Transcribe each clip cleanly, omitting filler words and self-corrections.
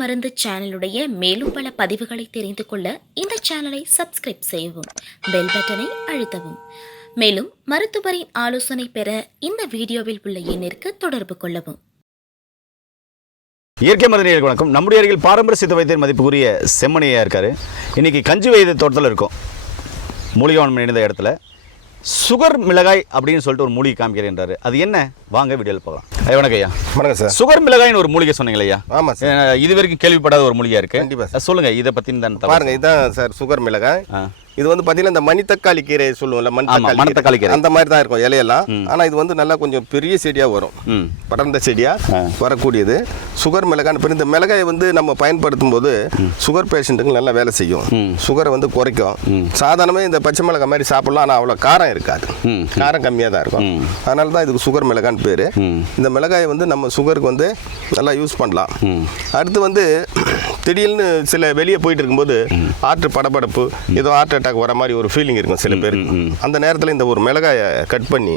மருந்து சேனலுடைய மேலும் பல பதிவுகளை தெரிந்து கொள்ள இந்த சேனலை சப்ஸ்கிரைப் செய்யவும், பெல் பட்டனை அழுத்தவும். மேலும் மருத்துவரின் ஆலோசனை பெற இந்த வீடியோவில் உள்ள எண்ணிற்கு தொடர்பு கொள்ளவும். இயற்கை மருந்துகளுக்கு வணக்கம். நம்முடைய அருகில் பாரம்பரிய சித்த வைத்தியர் மதிப்புக்குரிய செம்மணியா இருக்காரு. இன்னைக்கு கஞ்சி வைத்திய தோட்டத்தில் இருக்கும், மூலிகைவனம் இணைந்த இடத்துல சுகர் மிளகாய் அப்படின்னு சொல்லிட்டு ஒரு மூலிகை காமிக்கிறேன்றாரு. அது என்ன, வாங்க வீடியோவில் பார்க்கலாம். வணக்கம் ஐயா. வணக்கம் சார். சுகர் மிளகாய்னு ஒரு மூலிகை சொன்னீங்க ஐயா? ஆமாம் சார். இது வரைக்கும் கேள்விப்படாத ஒரு மூலிகை இருக்கு. கண்டிப்பாக சொல்லுங்க, இதை பற்றி தான் பாருங்க. இதுதான் சார் சுகர் மிளகாய். இது வந்து பார்த்தீங்கன்னா இந்த மணித்தக்காளி கீரை சொல்லுவோம்ல, மணத்தக்காளி கீரை அந்த மாதிரி தான் இருக்கும் இலையெல்லாம். ஆனால் இது வந்து நல்லா கொஞ்சம் பெரிய செடியாக வரும், படர்ந்த செடியாக வரக்கூடியது சுகர் மிளகாய். இப்போ இந்த மிளகாயை வந்து நம்ம பயன்படுத்தும் போது சுகர் பேஷண்ட்டுக்கு நல்லா வேலை செய்யும், சுகரை வந்து குறைக்கும். சாதாரணமாக இந்த பச்சை மிளகாய் மாதிரி சாப்பிடலாம், ஆனால் அவ்வளோ காரம் இருக்காது, காரம் கம்மியாக தான் இருக்கும். அதனால தான் இதுக்கு சுகர் மிளகான்னு பேர். இந்த மிளகாயை வந்து நம்ம சுகருக்கு வந்து நல்லா யூஸ் பண்ணலாம். அடுத்து வந்து திடீர்னு சில வெளியே போயிட்டு இருக்கும்போது ஆற்று படபடப்பு, ஏதோ ஹார்ட் அட்டாக் வர மாதிரி ஒரு ஃபீலிங் இருக்கும் சில பேருக்கு. அந்த நேரத்தில் இந்த ஒரு மிளகாயை கட் பண்ணி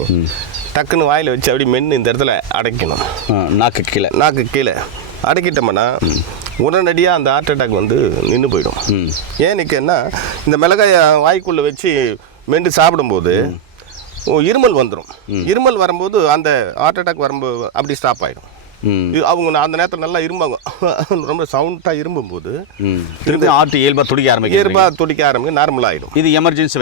டக்குன்னு வாயில் வச்சு அப்படி மென்று இந்த இடத்துல அடைக்கணும். நாக்கு கீழே அடைக்கிட்டோம்னா உடனடியாக அந்த ஹார்ட் அட்டாக் வந்து நின்று போயிடும். ஏன்னுக்குன்னா இந்த மிளகாயை வாய்க்குள்ளே வச்சு மென்று சாப்பிடும்போது இருமல் வந்துடும். இருமல் வரும்போது அந்த ஹார்ட் அட்டாக் வரும்போது அப்படி ஸ்டாப் ஆகிடும். அவங்க அந்த நேரத்தில் நல்லா இரும்பாங்க, ரொம்ப சவுண்டாக இரும்பும்போது ஆட்டு இயல்பாக துடிக்க ஆரம்பிக்கும், நார்மல் ஆகிடும். இது எமர்ஜென்சி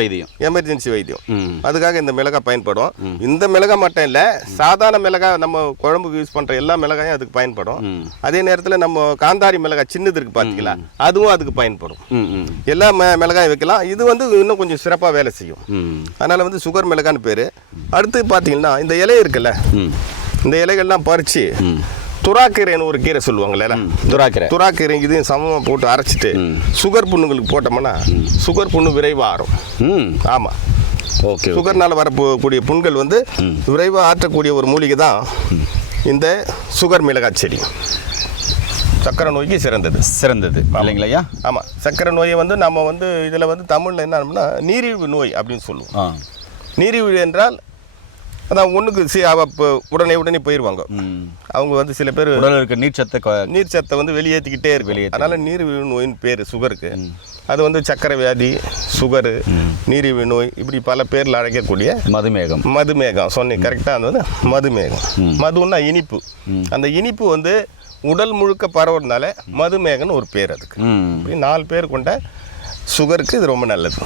வைத்தியம். அதுக்காக இந்த மிளகாய் பயன்படும். இந்த மிளகாய் மட்டும் இல்லை, சாதாரண மிளகாய் நம்ம குழம்புக்கு யூஸ் பண்ணுற எல்லா மிளகாயும் அதுக்கு பயன்படும். அதே நேரத்தில் நம்ம காந்தாரி மிளகாய் சின்னது இருக்கு பார்த்தீங்களா, அதுவும் அதுக்கு பயன்படும். எல்லா மிளகாயும் வைக்கலாம். இது வந்து இன்னும் கொஞ்சம் சிறப்பாக வேலை செய்யும். அதனால வந்து சுகர் மிளகான்னு பேர். அடுத்து பார்த்தீங்கன்னா இந்த இலை இருக்குல்ல, இந்த இலைகள்லாம் பறித்து துராக்கீரைன்னு ஒரு கீரை சொல்லுவாங்கல்ல, துராக்கீரை இதையும் சமமாக போட்டு அரைச்சிட்டு சுகர் புண்ணுங்களுக்கு போட்டோம்னா சுகர் புண்ணு விரைவாக ஆறும். ஆமாம், ஓகே. சுகர்னால் வரக்கூடிய புண்கள் வந்து விரைவாக ஆற்றக்கூடிய ஒரு மூலிகை தான் இந்த சுகர் மிளகாய் செடி. சக்கரை நோய்க்கு சிறந்தது இல்லைங்களா? ஆமாம், சக்கரை நோயை வந்து நம்ம வந்து இதில் வந்து தமிழில் என்ன நீரிழிவு நோய் அப்படின்னு சொல்லுவோம். நீரிழிவு என்றால் அதான் ஒன்றுக்கு உடனே போயிடுவாங்க. அவங்க வந்து சில பேர் நீர் சத்தை வந்து வெளியேற்றிக்கிட்டே இருக்கு. அதனால நீரிழிவு நோயின்னு பேர் சுகருக்கு. அது வந்து சக்கரை வியாதி, சுகரு, நீரிழிவு நோய், இப்படி பல பேரில் அழைக்கக்கூடிய மதுமேகம் சொன்னீங்க கரெக்டாக. அது வந்து மதுமேகம். மதுன்னா இனிப்பு. அந்த இனிப்பு வந்து உடல் முழுக்க பரவுறதுனால மதுமேகம்னு ஒரு பேர் அதுக்கு. இப்படி 4 பேர் கொண்ட சுகருக்கு இது ரொம்ப நல்லது.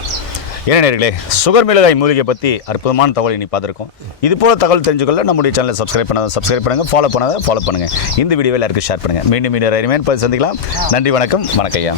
ஏன்னா நேர்களே, சுகர் மிளகாய் மூலிகை பற்றி அற்புதமான தகவல் இன்னைக்கு பார்த்துருக்கோம். இது போல தகவல் தெரிஞ்சுக்கொள்ள நம்முடைய சேனலை சப்ஸ்கிரைப் பண்ணுங்கள், ஃபாலோ பண்ணுங்கள். இந்த வீடியோவை எல்லாருக்கும் ஷேர் பண்ணுங்கள். மீண்டும் சந்திக்கலாம். நன்றி, வணக்கம் ஐயா.